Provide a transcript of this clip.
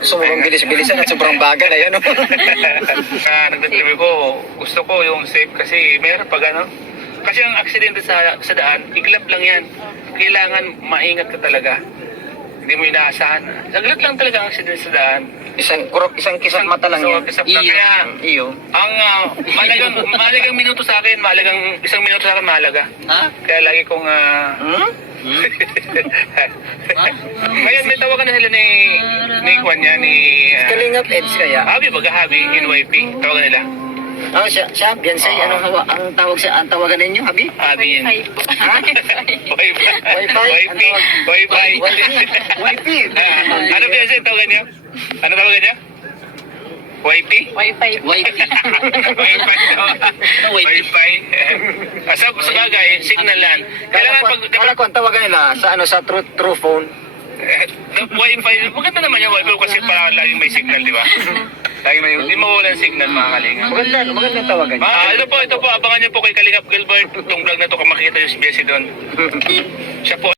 Gusto mo bang bilis-bilisan at sobrang bagal ay ano? Nagtatrabaho ko, gusto ko yung safe kasi mayroon pag ano. Kasi ang aksidente sa daan, iglap lang yan. Kailangan maingat ka talaga. Hindi mo inaasahan. Saglit lang talaga ang aksidente sa daan. Isang kisap mata lang yan. Kisap lang. Kaya, Iyo. ang mahalagang minuto sa akin, isang minuto sa akin mahalaga. Ha? Kaya lagi kong ngayon may tawagan na sila ni Kwan niya, ni Kalingap Eds kaya. Habi, Habi, NYP. Tawagan nila. Oh, siya, Beyonce, ang tawagan ninyo, Habi? Habi yan. Ha? Wi-Fi. Wi-Fi? Wi-Fi. Wi-Fi. Ano ba yan? Tawagan niya? Ano tawagan niya? Wi-Fi? Wi-Fi. Wi-Fi. Wi-Fi. Sa bagay, signalan. Kailangan Kala ko ang tawagan nila sa true phone. Wi-Fi, maganda naman yung Wi-Fi kasi para laging may signal, di ba? Laging may, hindi mawalan signal, mga Kalingap. Maganda tawagan niya. Ito po, abangan niyo po kay Kalingap Gilbert. Itong vlog na to, kung makikita yung si Bessie doon. Siya po.